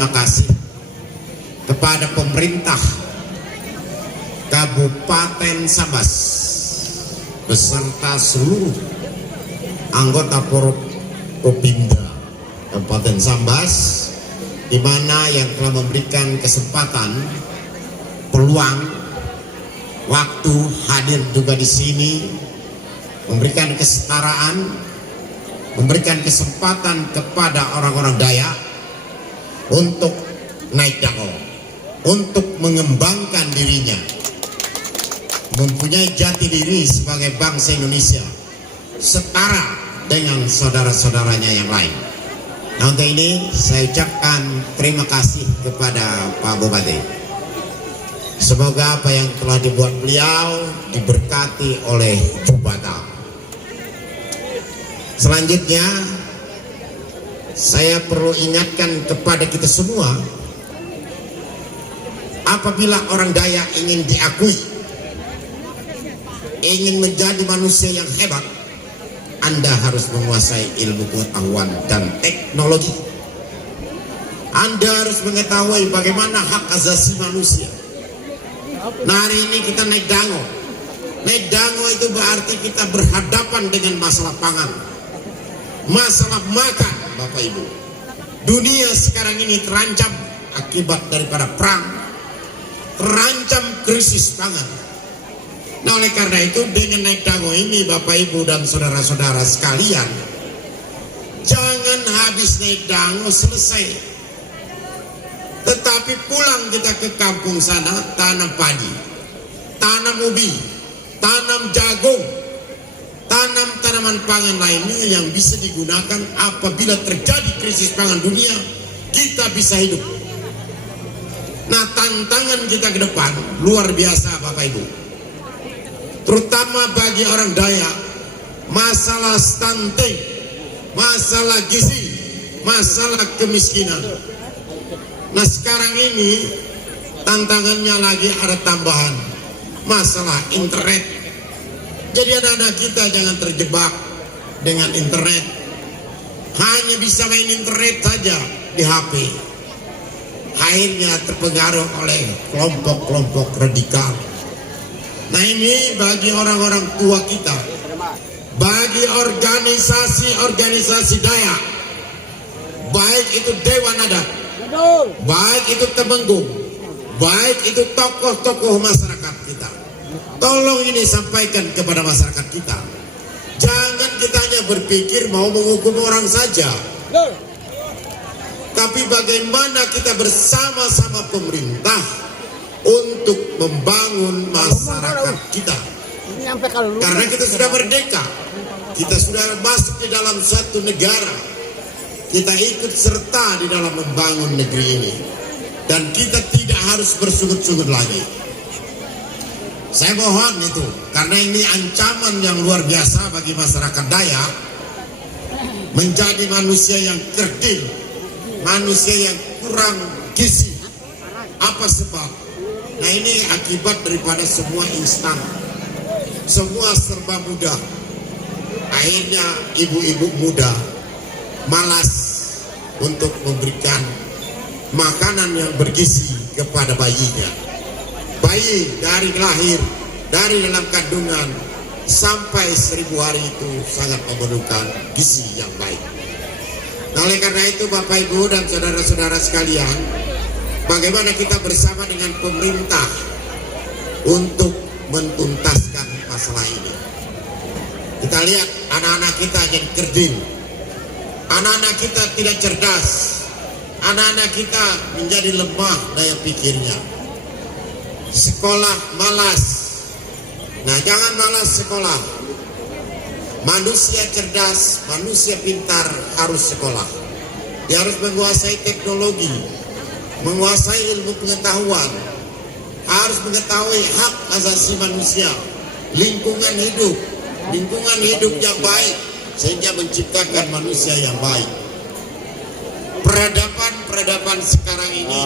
terima kasih kepada pemerintah Kabupaten Sambas beserta seluruh anggota Propinda Kabupaten Sambas, di mana yang telah memberikan kesempatan, peluang, waktu hadir juga di sini, memberikan kesetaraan, memberikan kesempatan kepada orang-orang Dayak untuk naik dakwah, untuk mengembangkan dirinya, mempunyai jati diri sebagai bangsa Indonesia setara dengan saudara-saudaranya yang lain. Nah, untuk ini saya ucapkan terima kasih kepada Pak Bupati. Semoga apa yang telah dibuat beliau diberkati oleh Jubata. Selanjutnya saya perlu ingatkan kepada kita semua, apabila orang Dayak ingin diakui, ingin menjadi manusia yang hebat, Anda harus menguasai ilmu pengetahuan dan teknologi. Anda harus mengetahui bagaimana hak asasi manusia. Nah, hari ini kita naik dango. Naik dango itu berarti kita berhadapan dengan masalah pangan, masalah makan, Bapak Ibu. Dunia sekarang ini terancam akibat daripada perang, terancam krisis pangan. Nah, oleh karena itu dengan naik dango ini, Bapak Ibu dan saudara-saudara sekalian, jangan habis naik dango selesai, tetapi pulang kita ke kampung sana, tanam padi, tanam ubi, tanam jagung, tanam tanaman pangan lainnya yang bisa digunakan apabila terjadi krisis pangan dunia, kita bisa hidup. Nah, tantangan kita ke depan luar biasa, Bapak Ibu, terutama bagi orang Dayak, masalah stunting, masalah gizi, masalah kemiskinan. Nah, sekarang ini tantangannya lagi ada tambahan, masalah internet. Jadi anak-anak kita jangan terjebak dengan internet, hanya bisa main internet saja di HP, akhirnya terpengaruh oleh kelompok-kelompok radikal. Nah, ini bagi orang-orang tua kita, bagi organisasi-organisasi Dayak, baik itu Dewan Adat, baik itu Temenggung, baik itu tokoh-tokoh masyarakat kita, tolong ini sampaikan kepada masyarakat kita. Jangan kita hanya berpikir mau menghukum orang saja, tapi bagaimana kita bersama-sama pemerintah untuk membangun masyarakat kita. Karena kita sudah merdeka, kita sudah masuk di dalam satu negara, kita ikut serta di dalam membangun negeri ini, dan kita tidak harus bersungut-sungut lagi. Saya mohon itu, karena ini ancaman yang luar biasa bagi masyarakat Dayak, menjadi manusia yang kerdil, manusia yang kurang gizi. Apa sebab? Nah, ini akibat daripada semua instan, semua serba mudah. Akhirnya ibu-ibu muda malas untuk memberikan makanan yang bergizi kepada bayinya. Bayi dari lahir, dari dalam kandungan sampai 1000 hari itu sangat memerlukan gizi yang baik. Nah, oleh karena itu Bapak Ibu dan saudara-saudara sekalian, bagaimana kita bersama dengan pemerintah untuk mentuntaskan masalah ini. Kita lihat anak-anak kita jadi kerdil, anak-anak kita tidak cerdas, anak-anak kita menjadi lemah daya pikirnya, sekolah malas. Nah, jangan malas sekolah. Manusia cerdas, manusia pintar harus sekolah. Dia harus menguasai teknologi, menguasai ilmu pengetahuan, harus mengetahui hak asasi manusia, lingkungan hidup yang baik, sehingga menciptakan manusia yang baik. Peradaban sekarang ini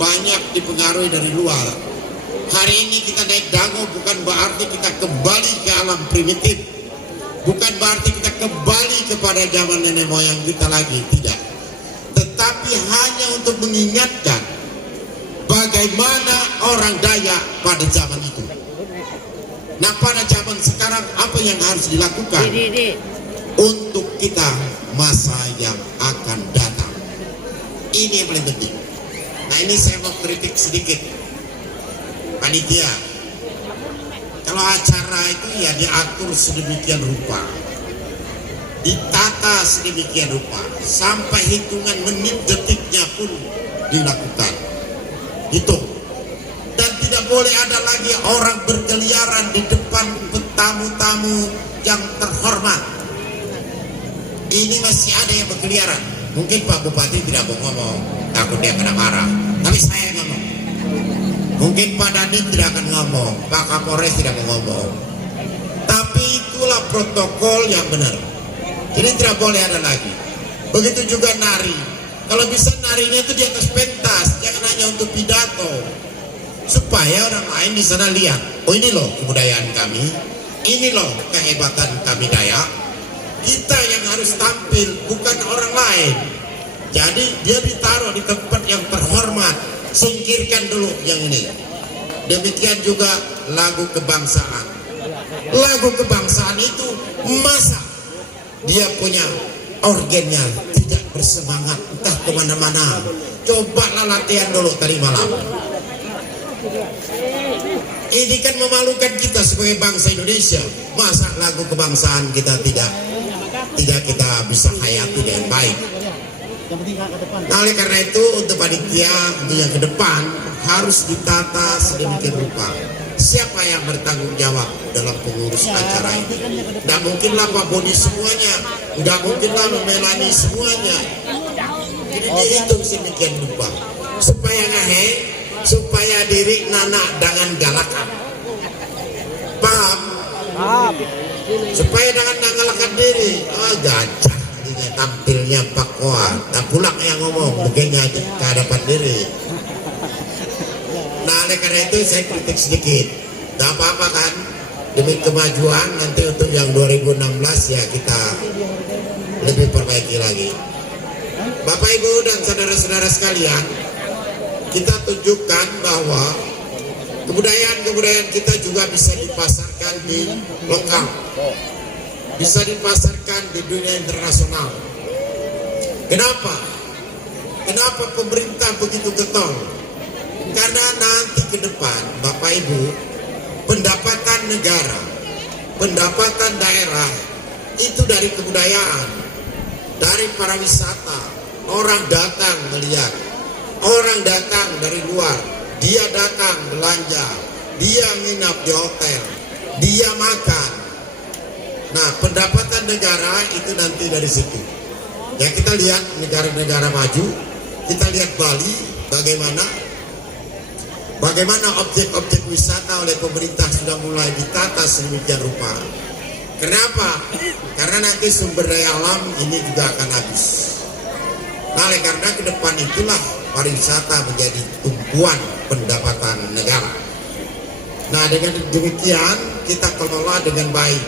banyak dipengaruhi dari luar. Hari ini kita naik dango bukan berarti kita kembali ke alam primitif, bukan berarti kita kembali kepada zaman nenek moyang kita lagi, tidak. Tetapi hanya untuk mengingatkan bagaimana orang Dayak pada zaman itu. Nah, pada zaman sekarang apa yang harus dilakukan untuk kita masa yang akan datang? Ini yang paling penting. Nah, ini saya mau kritik sedikit panitia. Kalau acara itu ya diatur sedemikian rupa, ditata sedemikian rupa, sampai hitungan menit detiknya pun dilakukan. Hitung. Dan tidak boleh ada lagi orang berkeliaran di depan tamu-tamu yang terhormat. Ini masih ada yang berkeliaran. Mungkin Pak Bupati tidak mau ngomong, takut dia kena marah. Tapi saya ngomong. Mungkin Pak Dandim tidak akan ngomong, Pak Kapolres tidak mau ngomong. Tapi itulah protokol yang benar. Jadi tidak boleh ada lagi. Begitu juga nari. Kalau bisa narinya itu di atas pentas, jangan hanya untuk pidato. Supaya orang lain di sana lihat, oh ini loh kebudayaan kami, ini loh kehebatan kami Dayak. Kita yang harus tampil, bukan orang lain. Jadi dia ditaruh di tempat yang terhormat, singkirkan dulu yang ini. Demikian juga lagu kebangsaan. Lagu kebangsaan itu masa dia punya organnya tidak bersemangat entah kemana-mana. Cobalah latihan dulu tadi malam. Ini kan memalukan kita sebagai bangsa Indonesia. Masa lagu kebangsaan kita tidak kita bisa hayati dengan baik. Nah, oleh karena itu untuk panitia untuk yang ke depan harus ditata sedemikian rupa. Siapa yang bertanggung jawab dalam pengurus acara ini? Tidak mungkinlah Pak Bodi semuanya, tidak mungkinlah Melani semuanya. Jadi dihitung sedemikian rupa supaya ngahe, supaya diri nana dengan galakan. Paham? Supaya dengan galakan diri. Gajah ini tampilnya Pak Koa, tak pulang yang ngomong, mungkin ke hadapan diri. Nah, oleh karena itu saya kritik sedikit. Tidak apa-apa kan, demi kemajuan nanti untuk yang 2016 ya kita lebih perbaiki lagi. Bapak Ibu dan saudara-saudara sekalian, kita tunjukkan bahwa kebudayaan kita juga bisa dipasarkan di lokal, bisa dipasarkan di dunia internasional. Kenapa? Kenapa pemerintah begitu getol? Karena nanti ke depan Bapak Ibu, pendapatan negara, pendapatan daerah itu dari kebudayaan, dari para wisata. Orang datang melihat, orang datang dari luar, dia datang belanja, dia nginap di hotel, dia makan. Nah, pendapatan negara itu nanti dari situ. Ya, kita lihat negara-negara maju, kita lihat Bali, bagaimana objek-objek wisata oleh pemerintah sudah mulai ditata sedemikian rupa. Kenapa? Karena nanti sumber daya alam ini juga akan habis. Nah, oleh karena ke depan itulah pariwisata menjadi tumpuan pendapatan negara. Nah, dengan demikian kita kelola dengan baik.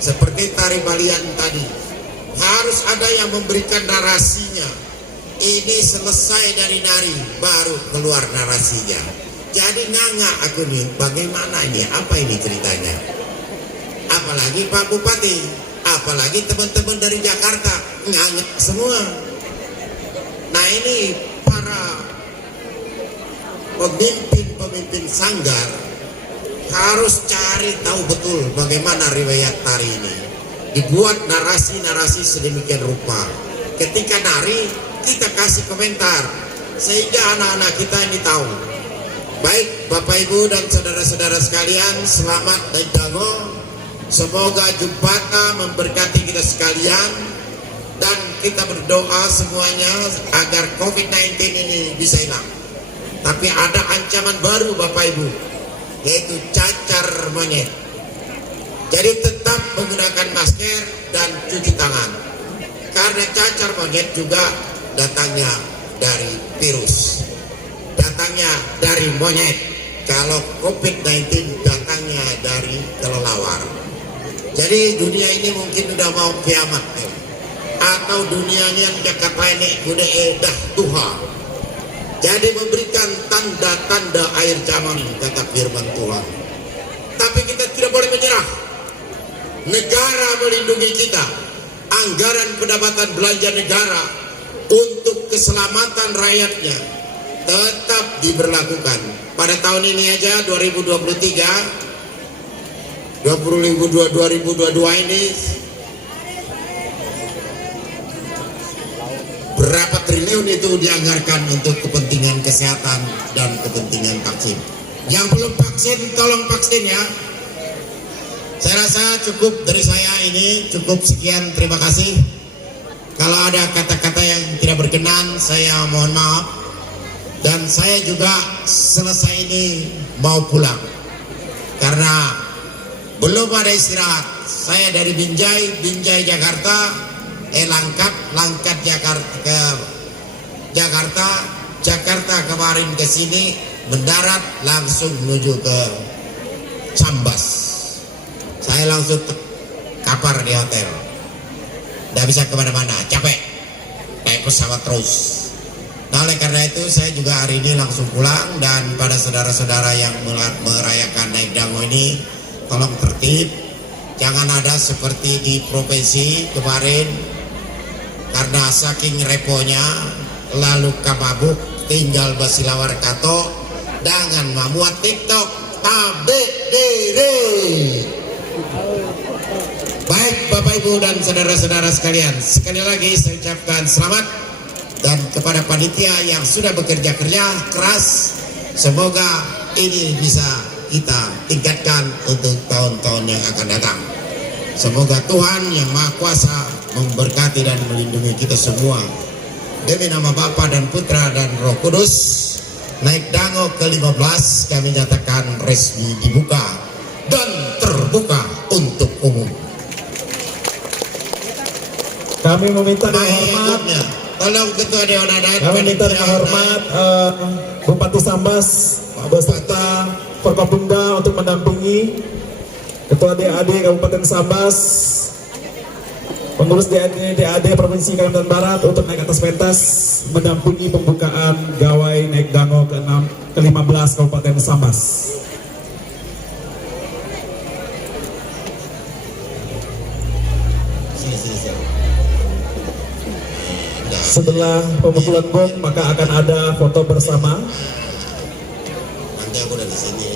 Seperti tari Balian tadi, harus ada yang memberikan narasinya. Ini selesai dari nari, baru keluar narasinya. Jadi nganga aku nih, bagaimana ini, apa ini ceritanya? Apalagi Pak Bupati, apalagi teman-teman dari Jakarta, nganga semua. Nah, ini para pemimpin sanggar harus cari tahu betul bagaimana riwayat tari ini. Dibuat narasi-narasi sedemikian rupa. Ketika nari, kita kasih komentar sehingga anak-anak kita ini tahu. Baik Bapak Ibu dan saudara-saudara sekalian, selamat dan dango. Semoga Jumpata memberkati kita sekalian. Dan kita berdoa semuanya agar COVID-19 ini bisa hilang. Tapi ada ancaman baru Bapak Ibu, yaitu cacar monyet. Jadi tetap menggunakan masker dan cuci tangan. Karena cacar monyet juga datangnya dari virus, datangnya dari monyet. Kalau COVID-19 datangnya dari kelelawar. Jadi dunia ini mungkin udah mau kiamat, atau dunia ini yang Jakarta ini udah Tuhan. jadi memberikan tanda-tanda akhir zaman, kata firman Tuhan. Tapi kita tidak boleh menyerah. Negara melindungi kita. Anggaran pendapatan belanja negara untuk keselamatan rakyatnya tetap diberlakukan. Pada tahun ini aja 2023, 2022 ini berapa triliun itu dianggarkan untuk kepentingan kesehatan dan kepentingan vaksin. Yang belum vaksin, tolong vaksin ya. Saya rasa cukup dari saya ini, cukup sekian, terima kasih. Kalau ada kata-kata yang tidak berkenan, saya mohon maaf. Dan saya juga selesai ini mau pulang, karena belum ada istirahat. Saya dari Binjai Jakarta, Langkat Jakarta ke Jakarta kemarin ke sini, mendarat langsung menuju ke Sambas. Saya langsung kapar di hotel, nggak bisa kemana-mana, capek, naik pesawat terus. Nah, oleh karena itu saya juga hari ini langsung pulang. Dan pada saudara-saudara yang merayakan Naik Dango ini, tolong tertib, jangan ada seperti di provinsi kemarin, karena saking reponya lalu kamabuk tinggal basilawar kato dengan memuat TikTok tabek diri. Baik Bapak Ibu dan saudara-saudara sekalian, sekali lagi saya ucapkan selamat. Dan kepada panitia yang sudah bekerja keras, semoga ini bisa kita tingkatkan untuk tahun-tahun yang akan datang. Semoga Tuhan yang Maha Kuasa memberkati dan melindungi kita semua. Demi nama Bapa dan Putra dan Roh Kudus, Naik Dango ke-15 kami nyatakan resmi dibuka dan terbuka untuk umum. Kami meminta dengan hormat, tolong Ketua Dewan Adat, kami minta dengan hormat Bupati Sambas beserta Forkopimda untuk mendampingi Ketua DAD Kabupaten Sambas, pengurus DAD Provinsi Kalimantan Barat untuk naik atas pentas mendampingi pembukaan gawai Naik Dango ke-15 Kabupaten Sambas. Setelah pemukulan gong maka akan ada foto bersama. Nanti aku udah di sini.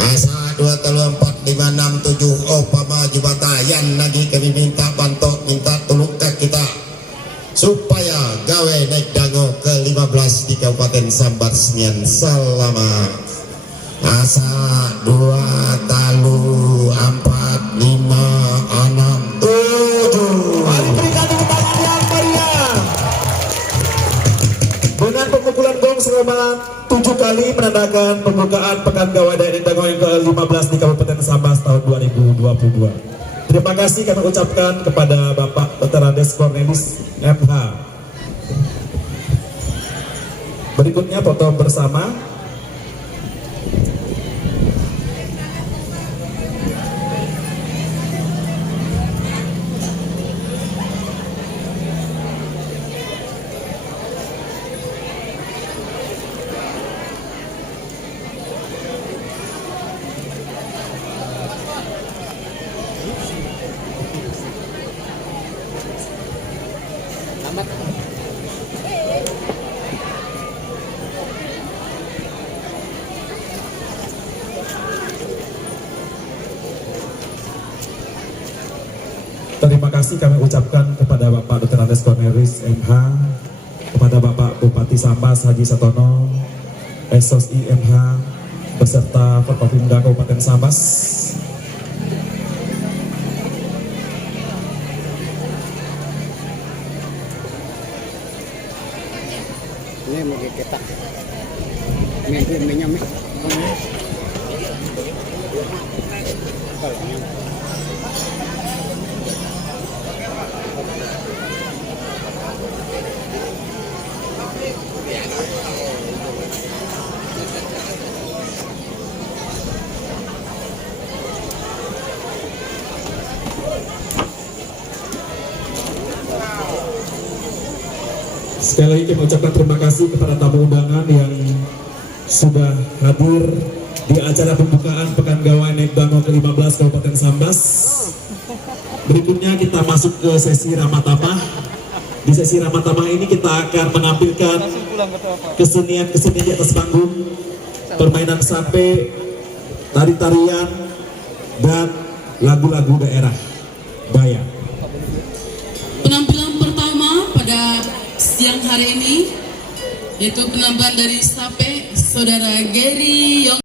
Asa 2 3 4 5 6 7 Opama Jubatayan lagi kami minta bantu, minta tolong kita supaya gawe Naik Dango ke-15 di Kabupaten Sambas nian selamat. Asa 2 talu 4 5 6 7. Mari berikan tepuk tangan yang meriah. Dengan pemukulan gong selama 7 kali menandakan pembukaan Pekan Gawai Naik Dango yang ke-15 di Kabupaten Sambas tahun 2022. Terima kasih kami ucapkan kepada Bapak Dr. Andes Cornelis MH. Berikutnya foto bersama. Terima kasih kami ucapkan kepada Bapak Dr. Andes Cornelis MH, kepada Bapak Bupati Sambas Haji Satono, SOSI MH, beserta Forkopimda Kabupaten Sambas. Ini mau kita minyak. Sekali lagi kami ucapkan terima kasih kepada tamu undangan yang sudah hadir di acara pembukaan Pekan Gawai Naib Danau ke-15 Kabupaten Sambas. Berikutnya kita masuk ke sesi ramah tamah. Di sesi ramah tamah ini kita akan menampilkan kesenian-kesenian di atas panggung, permainan sape, tari-tarian, dan lagu-lagu daerah Bayak. Penampilan pertama pada siang hari ini yaitu penampilan dari sape Saudara Gary Yong.